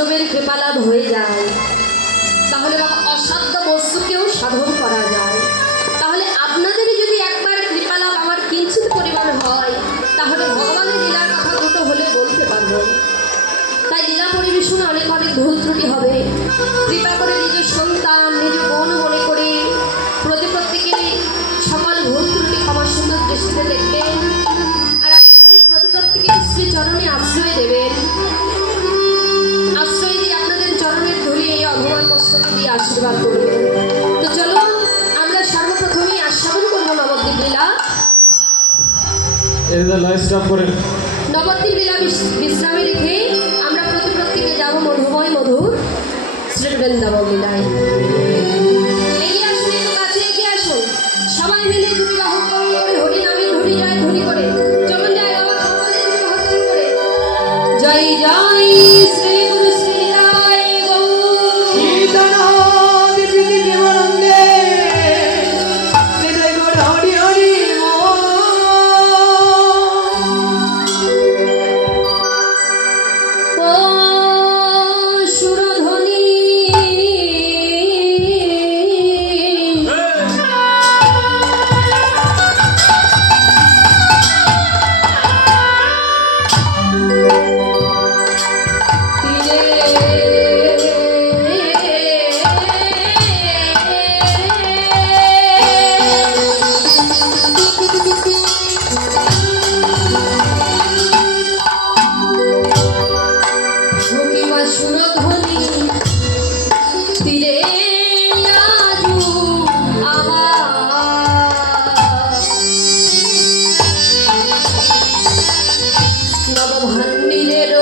বৈষ্ণবের কৃপা লাভ হয়ে যায়, তাহলে বাবা অসাধ্য বস্তুকেও সাধন করা যায়। তাহলে আপনাদের যদি একবার কৃপা লাভ আমার কিঞ্চিত পরিমাণ হয়, তাহলে ভগবানের লীলার কথা দুটো হলে বলতে পারবো। তাই লীলা পরিবেশনে অনেক অনেক ভুল ত্রুটি হবে। কৃপা করে নিজ সন্তান নিজ বোন মনে করে প্রত্যেকে সকল ভুল ত্রুটি ক্ষমার সুন্দর দৃষ্টিতে দেখবেন, আর আপনাদের প্রত্যেকে শ্রী চরণে আশ্রয় দেবেন। আশ্রয় দিয়ে আপনাদের চরণের ধুলি এই অভগবান মস্তক দিয়ে আশীর্বাদ করবেন। তো চলো আমরা সর্বপ্রথমেই আস্বাদন করবো নবদ্বীপ লীলা। নবদ্বীপ লীলা বিশ্রামে রেখে আমরা প্রত্যেকে যাবো মধুময় মধুর শ্রী বৃন্দাবন লীলায়। এগিয়ে আসুন, একটু কাছে এগিয়ে আসুন, সবাই মিলে দুটি বাহু করুন করে হরি নামে ধরি যায় ধরি করে চলুন যায় বাবা, সকলে দুটি বাহু করুন করে জয় জয় শ্রী গুরু শ্রী রায় গৌর সীতানাথ প্রীতি দেবানন্দে হৃদয় গৌর হরি হরি ও সুরধ্বনি সুরধ্বনি তীরে আজু আমার নবভান্ডিরের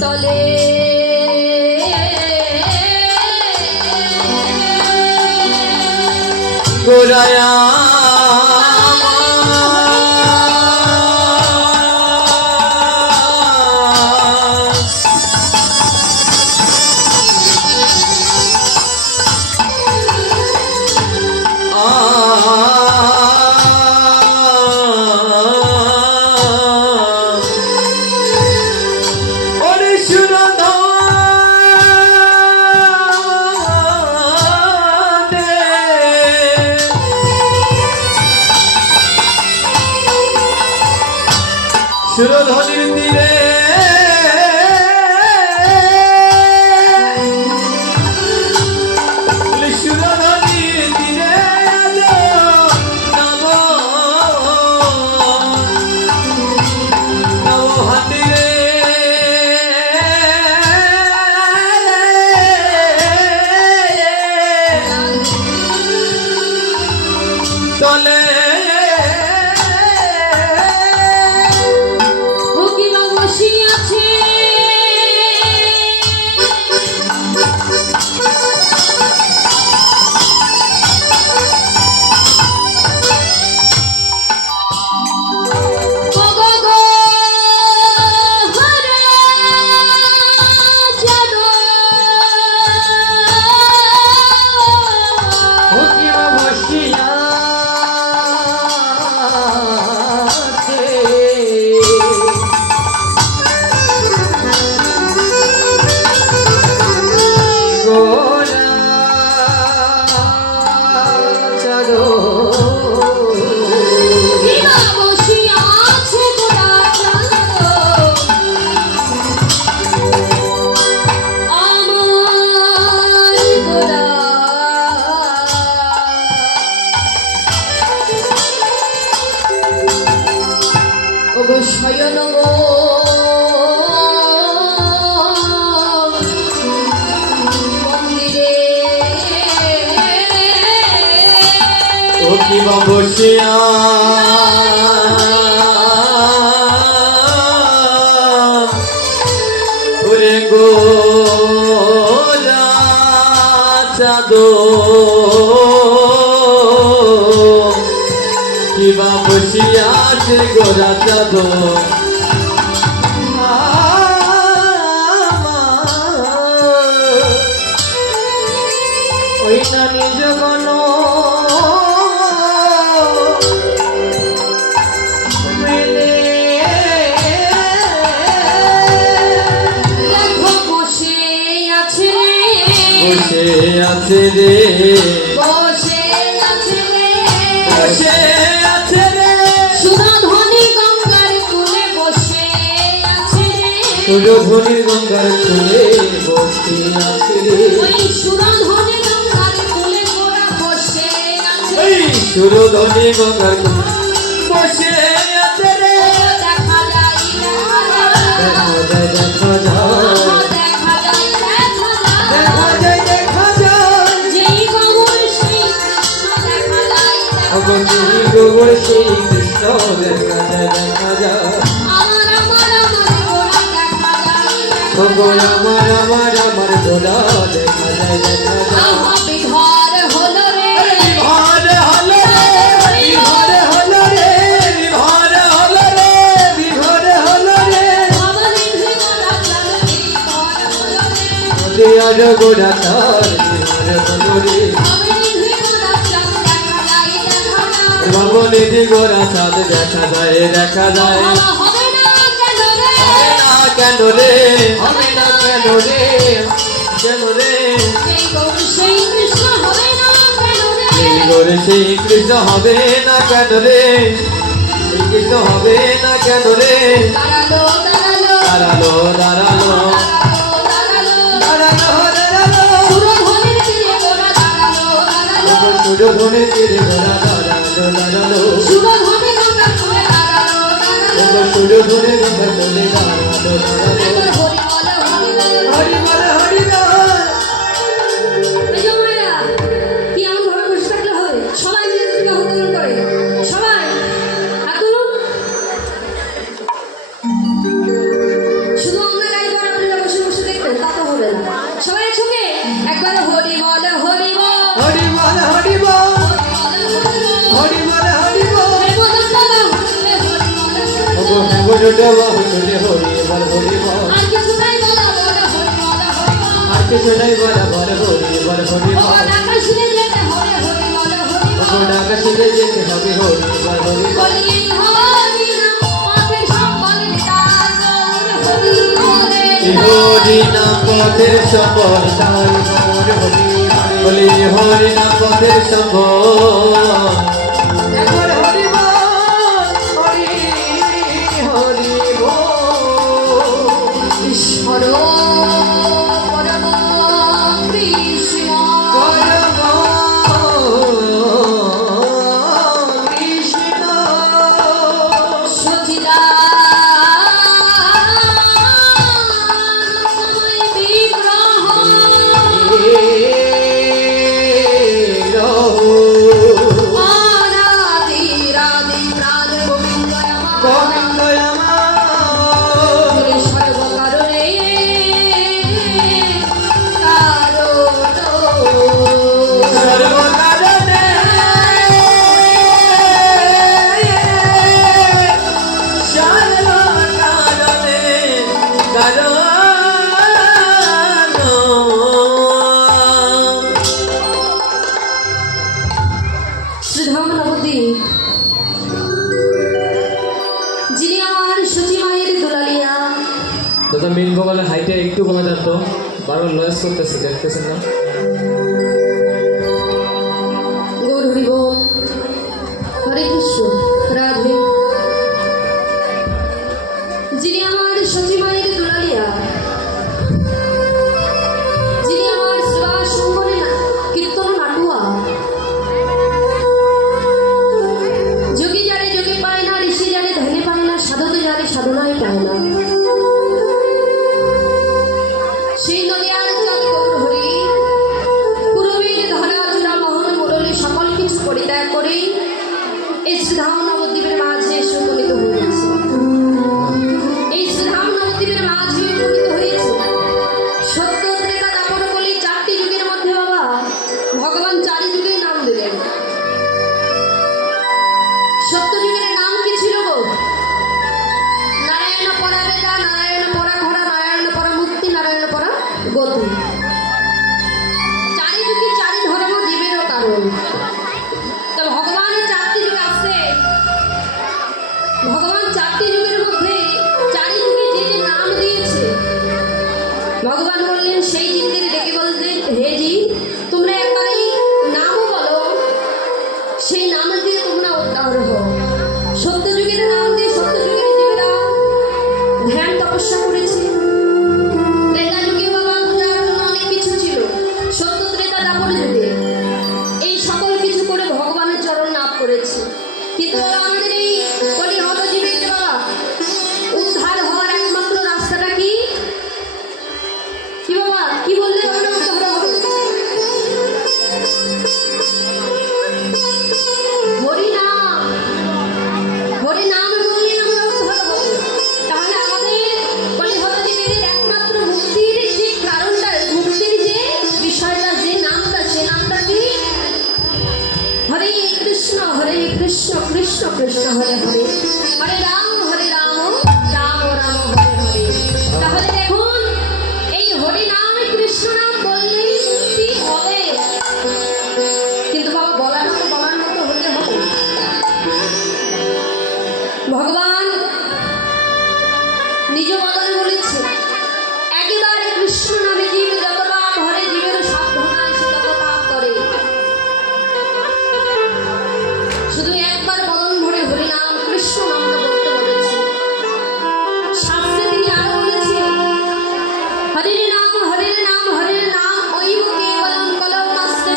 তলে গোরায়া সুরধ্বনির তীরে সুরধ্বনির তীরে নব হাতিরে তলে শয়ন মন্দিরে ও কি বসিয়া ওরে গো চাঁদো কিবা বসিয়া আছে গোরা চাঁদো ওই না নিজ গণ রে বসে আছে রে বসে আছে রে সুরধনী গঙ্গার কূলে বসে আছে রে সুরধনী গঙ্গার কূলে বসে আছে রে ওই সুরধনী গঙ্গার কূলে গোরা বসে আছে এই সুরধনী গঙ্গার কূলে বসে আছে রে ও দেখা যায় দেখা যায় দেখা যায় দেখা যায় দেখা যায় দেখা যায় যেই গৌর সেই কৃষ্ণ দেখা যায় অগণী গোবর সেই কৃষ্ণ দেখা যায় দেখা যায় আমার আমার আমার গোরা দেখা যায় ভগবান আমার গোলা দেখা যায় দেখা যায় আহা বিধার হলো রে বিভার হলো রে বিভার হলো রে বিভার হলো রে বিভার হলো রে আমাদের গোরা চল বিধার হলো রে দেয়ার গোড়া তার বিভার হলো রে আমাদের গোরা চল দেখা যায় দেখা যায় ভগবানের গোড়া চাঁদ দেখা যায় দেখা যায় বাবা হবে না কেন রে হবে না কেন রে হবে না কেন রে কেন রে সেই গৌর সেই কৃষ্ণ হবে না কেন রে এই গোরে সেই কৃষ্ণ হবে না কেন রে এই কৃষ্ণ হবে না কেন রে দাঁড়ালো দাঁড়ালো দাঁড়ালো দাঁড়ালো দাঁড়ালো দাঁড়ালো দাঁড়ালো সুরধনের তীরে গোরা দাঁড়ালো দাঁড়ালো সুরধনে তীরে ঘোড়া দাঁড়ালো দাঁড়ালো সুরধনে গঙ্গার কূলে দাঁড়ালো দাঁড়ালো সুরধনে গঙ্গার কোলে দাঁড়ালো দাঁড়ালো একবার হরি বল হরি বল হরি বল হরি বল এই যে মায়েরা, কি এমন ভাবে বসে থাকলে হবে? সবাই মিলে দুর্গা উত্তোলন করে। সবাই, হাত তুলুন। শুধু আমরা গাইবো আর আপনারা বসে বসে দেখবেন, তা তো হবে না। সবাই একসঙ্গে একবার হরি বল হরি বল হরি বল হরি বল হরি বল হরি হরি বল হরি বল বল দেবদত্তা বাহু তুলে হরি বল হরি বল। ওগো হেবুডা বাহু তুলে হরি বল হরি বল আর কিছু নাই বলা বলা হরি বল হরি বল। আর কিছু নাই বলা বল হরি বল হরি ও বল ডাকা শুনে যেতে হবে হরি বল হরি বল। ওগো ডাকা শিরে যেতে হবে হরি বল হরি বল বলি হরি নাম পথের সম্বল তার গৌর হরি বলে হরি নাম পথের সম্বল তার গৌর হরি বলি হরি নাম পথের সম্বল একবার হরি বল হরি হরি বল ঈশ্বর পরম কৃষ্ণ পরম কৃষ্ণ সচিদানন্দময় বিগ্রহ আরাধি রাধি প্রাণ গোবিন্দয় আমার সর্বকারণে শ্রীধাম নবদ্বীপ যিনি আমার সচি মায়ের দুলালিয়া দাদা মেন ভোকালের হাইটে একটু কমে যান তো বারবার লয়েস করতেছে দেখতেছেন না গৌর হরি বল হরে কৃষ্ণ রাধে যিনি আমার সচি মায়ের দুলালিয়া যিনি আমার সেবা সঙ্গনে কীর্তন নাটুয়া যোগী যারে যোগে পায় না ঋষি যারে ধ্যানে পায় না সাধকে যারে সাধনায় পায় না সেই নদিয়ার জল গৌর হরি পূর্বের ধরা চূড়া মোহন মুরলী সকল কিছু পরিত্যাগ করে এই শ্রীধাম নবদ্বীপের মাঝে এসে উপনীত হয়েছে এই শ্রীধাম নবদ্বীপের মাঝে উপনীত হয়েছে সত্য ত্রেতা দাপর বলি চারটি যুগের মধ্যে বাবা ভগবান চারি যুগের নাম দিলেন সত্য যুগের নাম কি ছিল গো নারায়ণ পরা বেদা নারায়ণ পরা ঘোড়া নারায়ণ পরা মুক্তি নারায়ণ পরা গতি চারিদিকে চারি ধর্ম জীবেরও কারণ তো ভগবানের হরে কৃষ্ণ কৃষ্ণ কৃষ্ণ হরে হরে, হরে রাম রাম রাম হরে হরে। তাহলে দেখুন এই হরি নাম কৃষ্ণ নাম বললেই কি হবে, কিন্তু বাবা বলার মতো হতে হবে। ভগবান নিজ বদনে বলেছে, একবার কৃষ্ণ নামে জীব যত পাপ হরে, জীবের সাবধান সে তত পাপ করে। শুধু একবার বদন ভরে হরি নাম কৃষ্ণ নামটা বলতে বলেছে। শাস্ত্রে তিনি আরো বলেছে, হরির নাম ঐব কেবলম কলৌ নাস্তে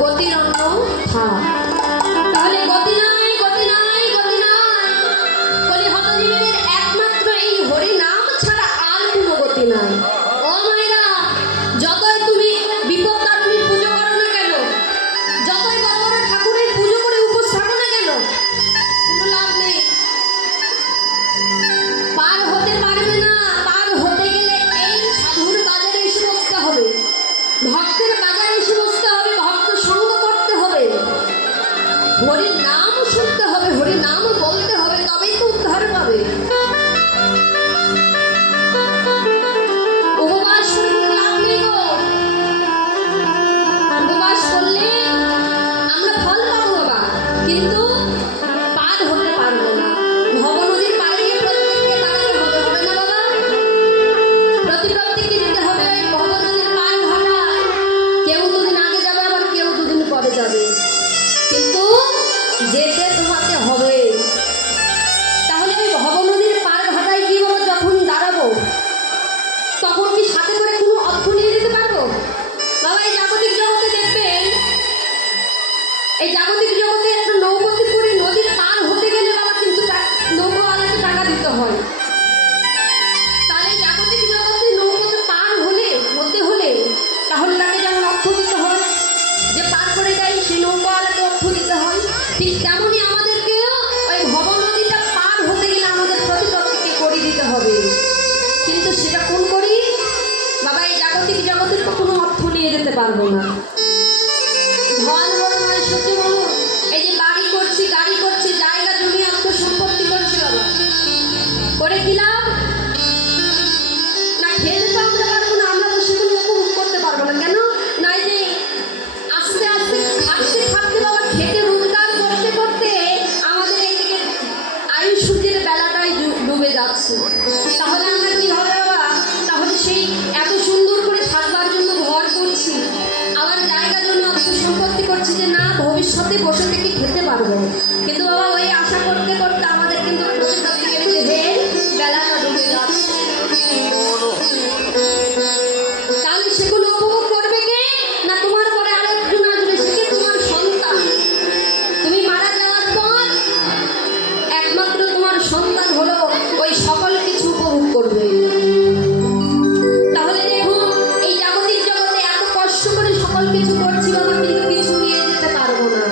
গতিরন্য থা। তাহলে গতি নাই বলে হতজীবীদের একমাত্র এই হরি নাম ছাড়া আর কোনো গতি নাই। ও মায়েরা, যতই তুমি বিপদ তারিণীর পুজো করো না কেন, যতই বড় বড় ঠাকুরের পুজো করে উপোস থাকো না কেন, কোনো লাভ নেই। পার হতে পারবে না। পার হতে গেলে এই সাধুর বাজারে এসে বসতে হবে, ভক্তের বাজারে এসে বসতে হবে, ভক্ত সঙ্গ করতে হবে, হরি নাম শুনতে হবে, হরি নাম বলতে হবে, তবেই তো উদ্ধার পাবে। উপবাস করে কোনো লাভ নেই গো। উপবাস করলে আমরা ফল পাবো বাবা, কিন্তু পার হতে পারবো না। ভব নদীর পাড়ে গিয়ে প্রত্যেককে দাঁড়াতে হবে, হবে না বাবা? প্রত্যেককে যেতে হবে ওই ভব নদীর পার ঘাটা। কেউ দুদিন আগে যাবে, আবার কেউ দুদিন পরে যাবে, কিন্তু যেতে তোমাকে হবে। তাহলে ওই ভব নদীর পার ঘাটায় কি বাবা যখন দাঁড়াবো, তখন কি সাথে করে কোনো অর্থ নিয়ে যেতে পারবো? বাবা এই জাগতিক জগতে দেখবেন, এই জাগতিক জগতে একটা নৌকোতে করে নদীর পার হতে গেলে বাবা কিন্তু নৌকোওয়ালাকে টাকা দিতে হয়। তাহলে এই জাগতিক জগতে নৌকোতে পার হতে হলে তাহলে তাকে যেমন অর্থ দিতে হয়, যে পার করে যায় সেই নৌকোওয়ালাকে অর্থ দিতে হয়, ঠিক তেমনই আমাদেরকেও ওই ভব নদীটা পার হতে গেলে আমাদের প্রতিপক্ষকে করে দিতে হবে। কিন্তু সেটা কোন করি বাবা? এই জাগতিক জগতের কোনো অর্থ নিয়ে যেতে পারবো না। ধন বড় নয়, সত্যি বলুন, এই যে বাড়ি করছি, গাড়ি করছি, জায়গা জমি অর্থ সম্পত্তি করছি বাবা, করে কি লাভ? না খেতে তো আমরা পারবো না, আমরা তো সেগুলো উপভোগ করতে পারবো না। কেন না? এই যে আস্তে আস্তে থাকতে বাবা খেতে রোজগার করতে করতে আমাদের এইদিকে আয়ুষ সূর্যের বেলাটাই ডুবে যাচ্ছে। তাহলে আমরা কি হবে বাবা? তাহলে সেই এত সুন্দর করে থাকবার জন্য ঘর করছি, আবার জায়গা জন্য অর্থ সম্পত্তি করছি যে না ভবিষ্যতে বসে থেকে খেতে পারবো, কিন্তু বাবা ওই আশা করতে করতে আমাদের কিন্তু প্রতিপক্ষের যে বেলাটা ডুবে যাচ্ছে। তাহলে সেগুলো উপভোগ করবে কে? না তোমার পরে আরেকজন আসবে, সে তোমার সন্তান। তুমি মারা যাওয়ার পর একমাত্র তোমার সন্তান হলো ওই সকল কিছু উপভোগ করবে। তাহলে দেখুন এই জাগতিক জগতে এত কষ্ট করে সকল কিছু করছি বাবা, কিন্তু কিছু নিয়ে যেতে পারবো না।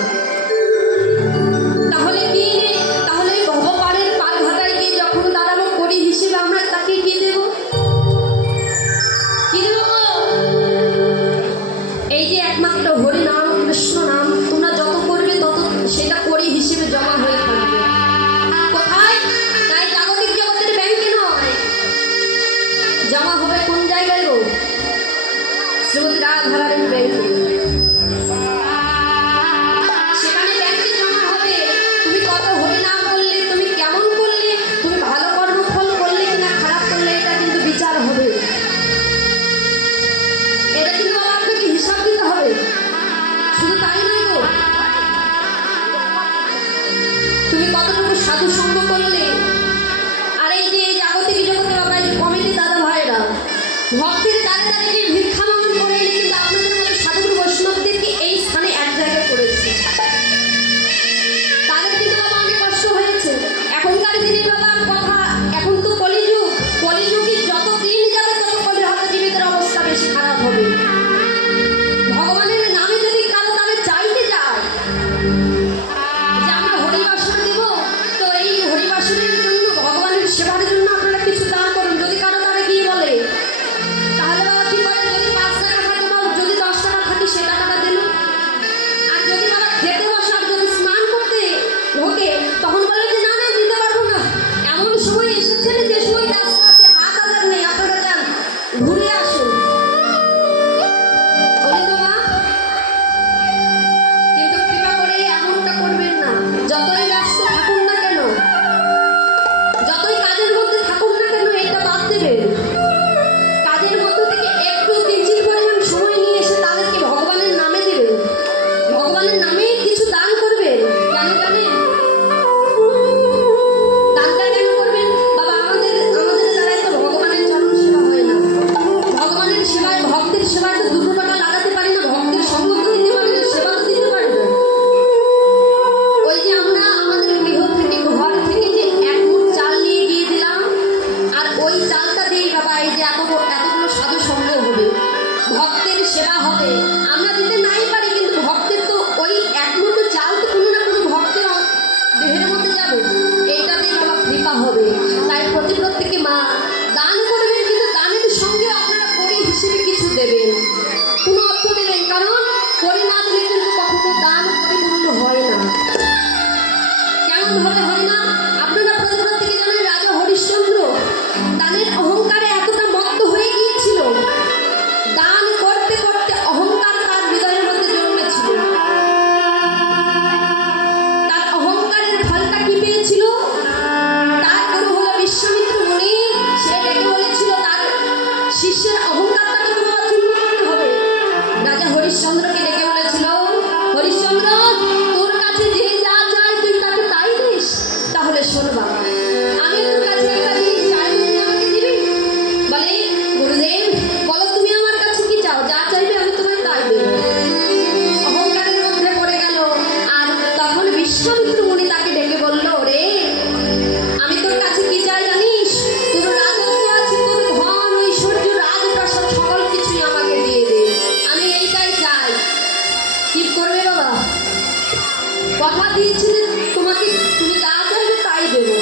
বাবা দিয়েছিলেন তোমাকে, তুমি যা চাইবে তাই দেবো।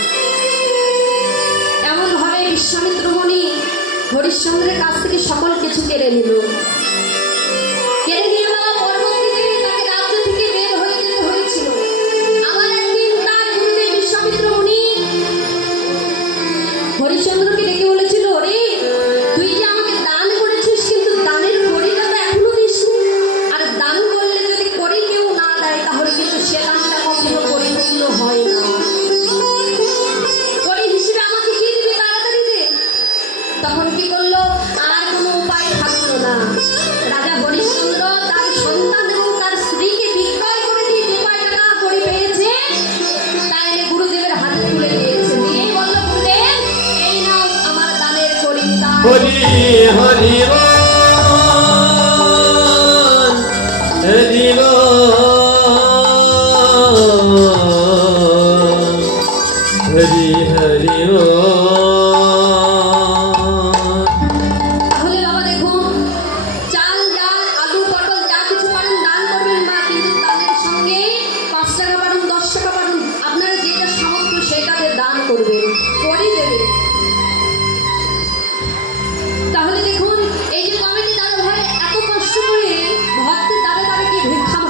এমনভাবে বিশ্বামিত্র মুনি হরিশ্চন্দ্রের কাছ থেকে সকল কিছু কেড়ে নিল। কেড়ে নিয়ে নেওয়া পরবর্তীতে তাকে রাজ্য থেকে বের হয়ে যেতে হয়েছিল। আবার একদিন তার গুরুদেব বিশ্বামিত্র মুনি হরিশ্চন্দ্রকে ডেকে বলেছিল, রে তুই যে আমাকে দান করেছিস, কিন্তু দানের কড়িটা তো এখনো দিসনি। আর দান করলে যদি কড়ি কেউ না দেয় তাহলে কিন্তু সে দানটা কখনো পরিপূর্ণ হয় না। কড়ি হিসেবে আমাকে কি দিবি, তাড়াতাড়ি দে। তখন কি করলো, আর কোনো উপায় থাকলো না। রাজা হরিশ্চন্দ্র তার সন্তান এবং তার স্ত্রীকে বিক্রয় করে দিয়ে যে কয় টাকা কড়ি পেয়েছে তা এনে গুরুদেবের হাতে তুলে দিয়েছে। দিয়ে বলল, গুরুদেব এই নাও আমার দানের কড়ি। দান হরি হরি বল, হরি বল, হরি হরি বল। তাহলে বাবা দেখুন, চাল ডাল আলু পটল যা কিছু পারেন দান করবেন মা, কিন্তু দানের সঙ্গে 5 টাকা পারেন 10 টাকা পারেন আপনারা যেটা সামর্থ্য সেটাতে দান করবেন, করি দেবেন। তাহলে দেখুন এই যে কমিটি দাদা ভাই এত কষ্ট করে ভক্তের দ্বারে দ্বারে কি ভিক্ষা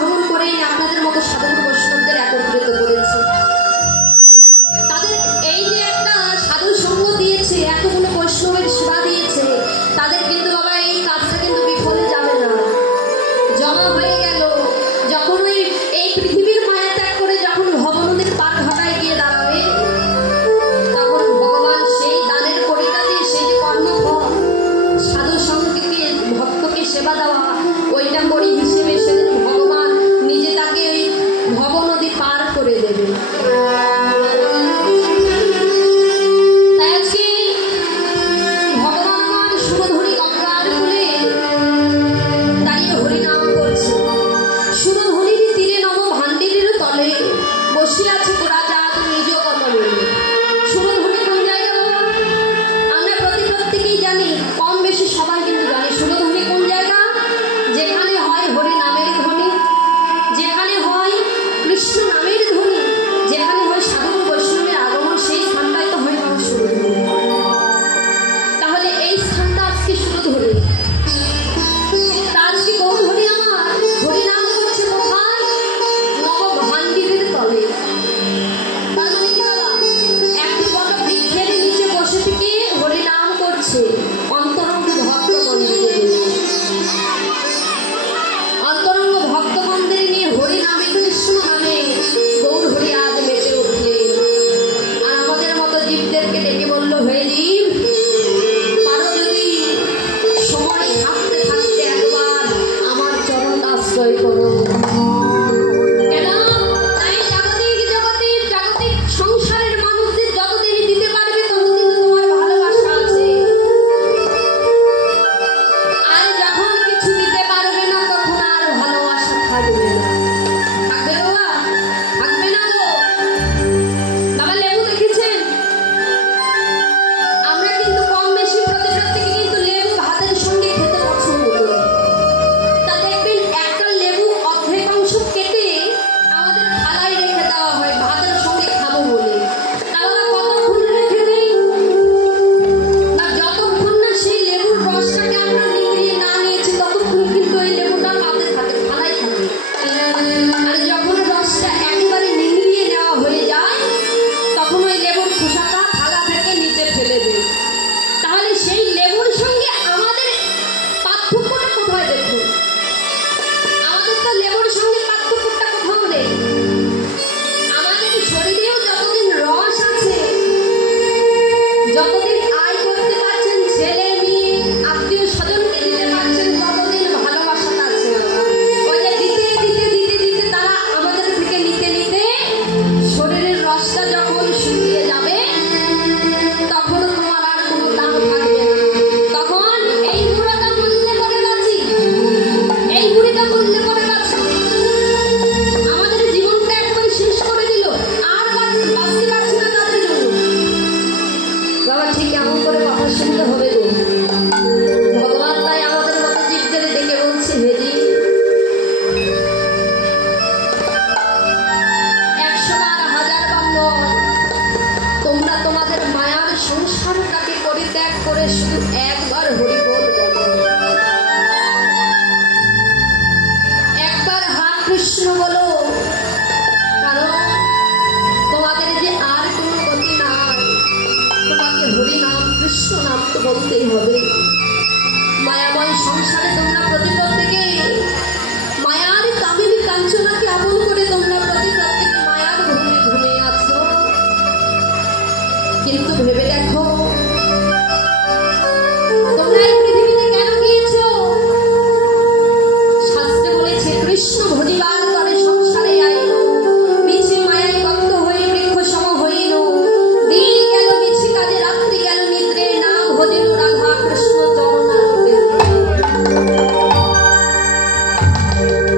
কৃষ্ণ বলো, কারণ তোমাদের যে আর কোনো গতি নাই, তোমাকে হরি নাম কৃষ্ণ নাম তো বলতেই হবে। মায়াময় সংসারে তোমরা প্রতিপ্রত্যেকে মায়ার কামিনী কাঞ্চনাকে আপন করে তোমরা প্রতিপ্রত্যেকে মায়ার ঘুমে ঘুমিয়ে আছো। কিন্তু ভেবে দেখো, তোমরা এই পৃথিবীতে কেন গিয়েছো? শাস্ত্রে বলেছে কৃষ্ণ ভজিবার তরে সংসারে আইল, মিছে মায়ায় বদ্ধ হয়ে বৃক্ষ সম হইল। দিন গেল মিছে কাজে, রাত্রি গেল নিদ্রে, না ভজিল রাধা কৃষ্ণ চরণারবিন্দে।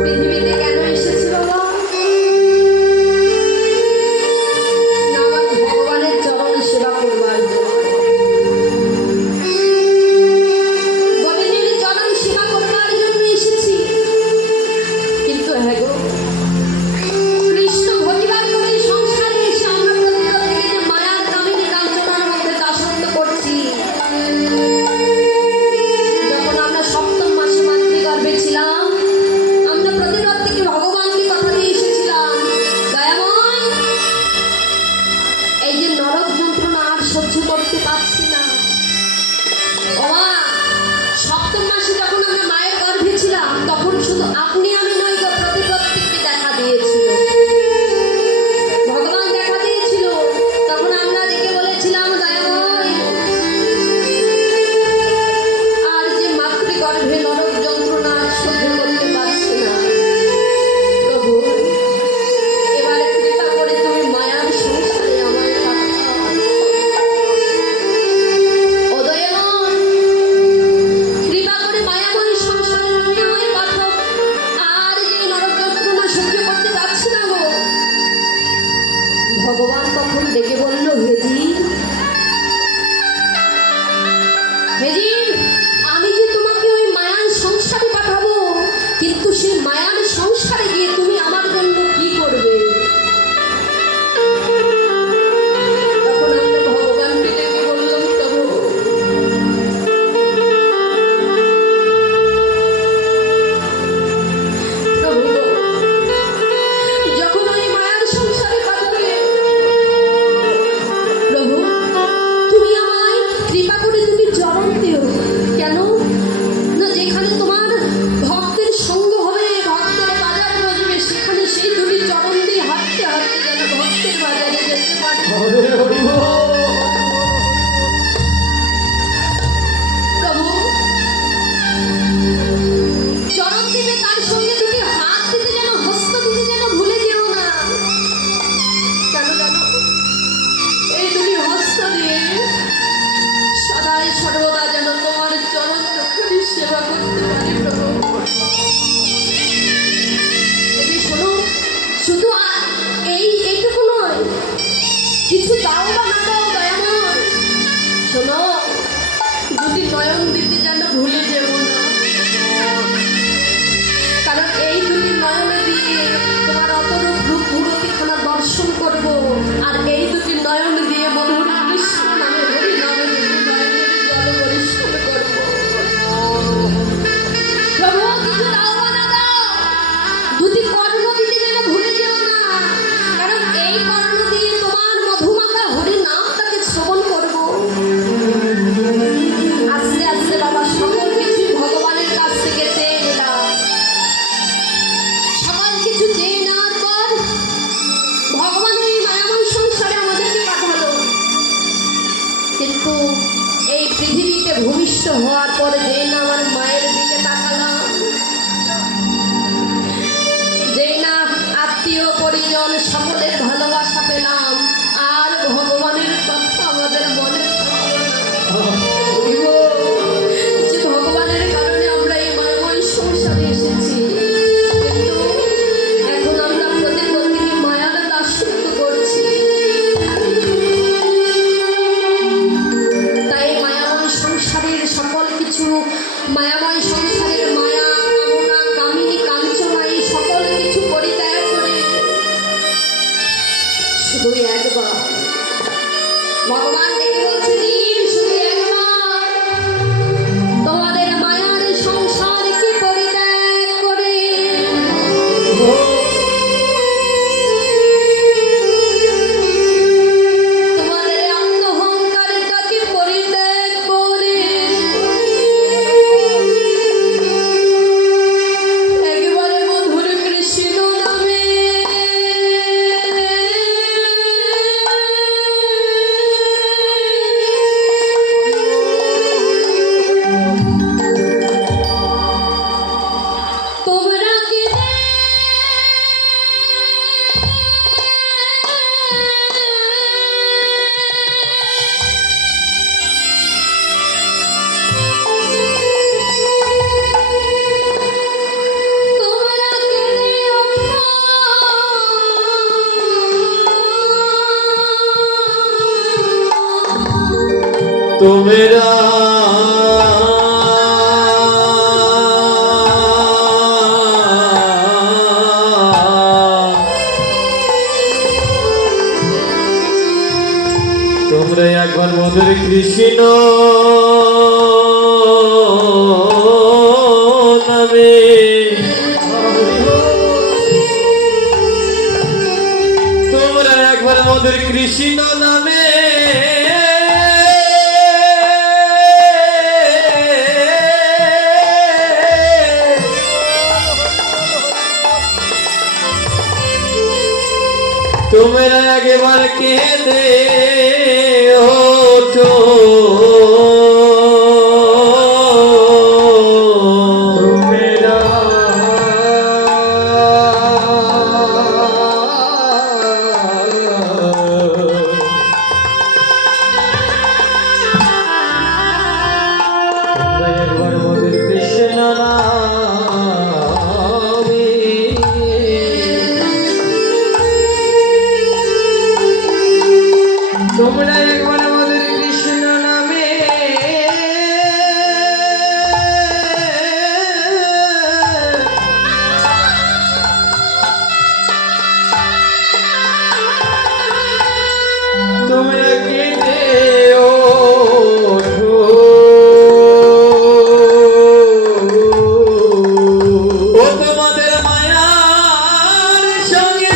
পৃথিবীতে কেন এসেছি বাবা? না আমার ভগবানের চরণ সেবা করবার জন্য, গোবিন্দের চরণ সেবা করবার জন্য এসেছি। কিন্তু হ্যাঁ গো, কৃষ্ণ ভজিবার করে সংসারে এসে আমরা প্রতিপ্রত্যেকে যে মায়ার কামিনী কাঞ্চনার মধ্যে দাসত্ব করছি। যখন আমরা সপ্তম মাসে মাতৃগর্ভে ছিলাম, আমরা প্রতিপ্রত্যেকে ভগবানকে কথা দিয়ে এসেছিলাম, দয়াময় এই যে নরক যন্ত্রণা আর সহ্য করতে পারছি না। ওমা, সপ্তম মাসে যখন আমরা মায়ের গর্ভে ছিলাম, তখন শুধু আপনি আমি নয় গো, প্রতিপ্রত্যেককে দেখা দিয়েছিল, ভগবান দেখা দিয়েছিল। তখন আমরা দেখে বলেছিলাম, দয়াময় আর যে মাতৃগর্ভে নরক যন্ত্রণা আর সহ্য করতে পারছি না, প্রভু এবারে কৃপা করে তুমি মায়ার সংসারে আমায় পাঠাও। ও দয়াময়, কৃপা করে মায়াময় সংসারে তুমি আমায় পাঠাও। আর যে নরক যন্ত্রণা সহ্য করতে পারছি না গো। ভগবান তখন ডেকে বলল, হেজি হেজি, আমি যে তোমাকে ওই মায়ার সংসারে পাঠাবো, কিন্তু সেই মায়ার সংসারে গিয়ে তুমি আমার জন্য কি করবে? তখন আমরা ভগবানকে ডেকে বললাম, প্রভু প্রভু গো, যখন ওই মায়ার সংসারে পাঠাবে, প্রভু তুমি আমায় কৃপা করে তুমি চরণ দিও। কেন না, যেখানে তোমার ভক্তের সঙ্গ হবে, ভক্তের বাজার বসবে, সেখানে সেই দুটি চরণ দিয়ে হাঁটতে হাঁটতে যেন ভক্তের বাজারে যেতে পারে। হরে হরি বল। প্রভু চরণ দিবে, তার সঙ্গে দুটি হাত দিতে যেন, হস্ত দিতে যেন ভুলে যেও না। কেন জানো, এই দুটি হস্ত দিয়ে সদাই সর্বদা যেন তোমার চরণ দুখানি সেবা করতে পারি প্রভু। এবার শোনো, শুধু এইটুকু নয়, কিছু দাও বা না দাও দয়াময়, শোনো দুটি নয়ন দিতে যেন ভুলে যেও না। কারণ এই দুটি নয়নে দিয়ে তোমার অপরূপ রূপ মূরতিখানা দর্শন করব, আর এই দুটি নয়ন দিয়ে মধুর কৃষ্ণ নামে হরি নামে দুটি নয়নের জল পরিশ্রম করব। প্রভু কিছু দাও বা না দাও, দুটি কর্ণ দিতে যেন ভুলে যেও না। কারণ এই কর্ণ দিয়ে তোমার মধুমাখা হরি নামটাকে শ্রবণ করব। আস্তে আস্তে বাবা সকল কিছুই ভগবানের কাছ থেকে চেয়ে নিলাম। সকল কিছু চেয়ে নেওয়ার পর ভগবান এই মায়াময় সংসারে আমাদেরকে পাঠালো। কিন্তু এই পৃথিবীতে ভূমিষ্ঠ হওয়ার পরে যেই না আমার মায়ের দিকে তাকালাম, যেই না আত্মীয় পরিজন সকলের ভালোবাসা পেলাম, আর ভগবানের কথা আমাদের মনে থাকলো না। হরি বল। যে ভগবানের কারণে আমরা এই মায়াময় সংসারে এসেছি, কিন্তু এখন আমরা প্রতিপত্তিকে মায়ার দাসত্ব করছি। তাই মায়াময় সংসারের সকল কিছু, মায়াময় সংসারের মায়া কামনা কামিনী কাঞ্চনা এই সকল কিছু পরিত্যাগ করে শুধু একবার ভগবান ডেকে বলছে, দিন শুধু একবার তোমাদের মায়ার সংসারকে পরিত্যাগ করে Oh मेरा তোমরা একবার মধুর কৃষ্ণ নামে তোমরা একবার মধুর কৃষ্ণ নামে তোমরা একবার কেঁদে ওঠো তোমরা একবার মধুর কৃষ্ণ নামে তোমরা একবার আমাদের কৃষ্ণ নামে তোমরা কেঁদে ওঠো ও তোমাদের মায়ার সঙ্গে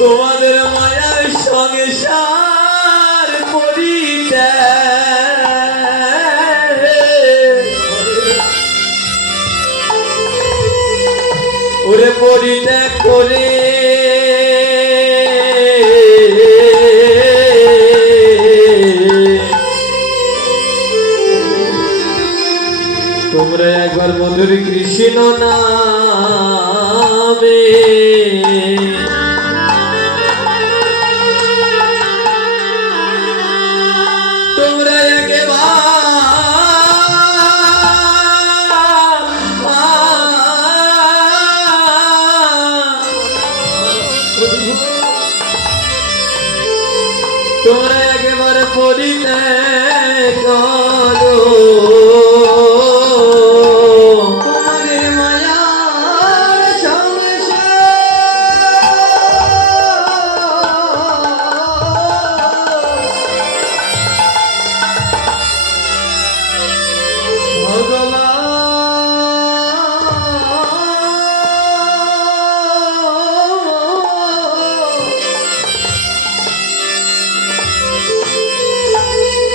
তোমাদের মায়ার সঙ্গে সার ওরে পরিত্যাগ করে তোমরা একবার মধুর কৃষ্ণ নামে তোমরা একেবারে পরিত্যাগ করো তোমাদের মায়ার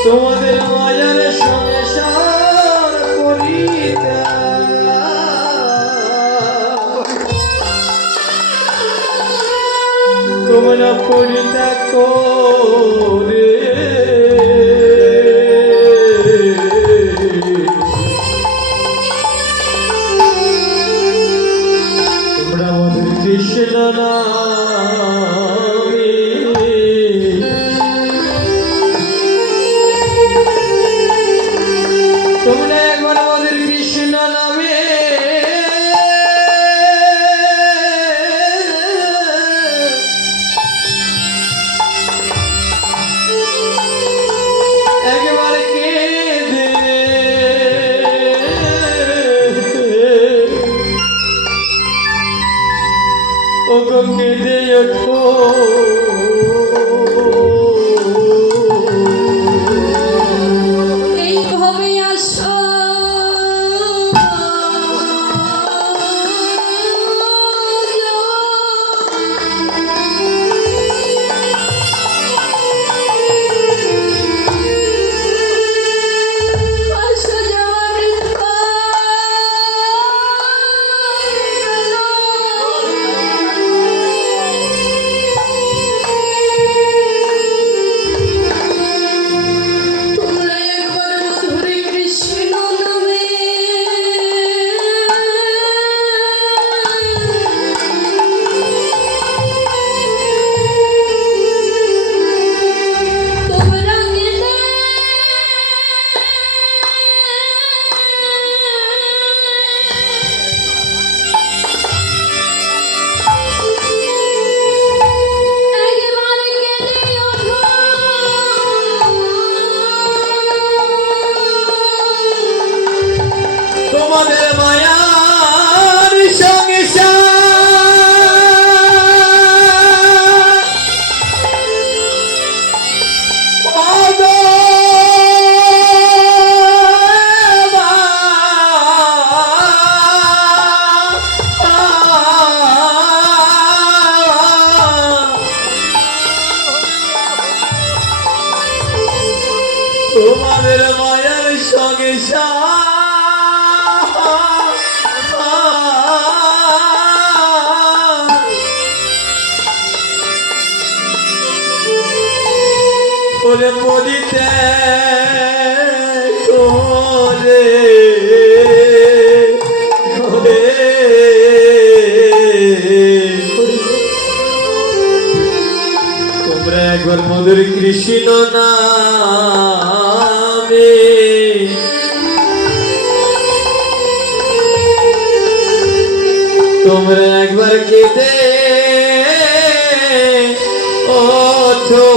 তোমাদের মায়ার সংসার পরিত্যাগ তোমরা পরিত্যাগ করে তোমরা মধুর কৃষ্ণ নামে তোমরা একবার আমাদের কৃষ্ণ নামে সংসার ওরে বলিতে করে ওরে তোমরা একবার মধুর কৃষ্ণ নামে তোমরা একবার কেঁদে ওঠো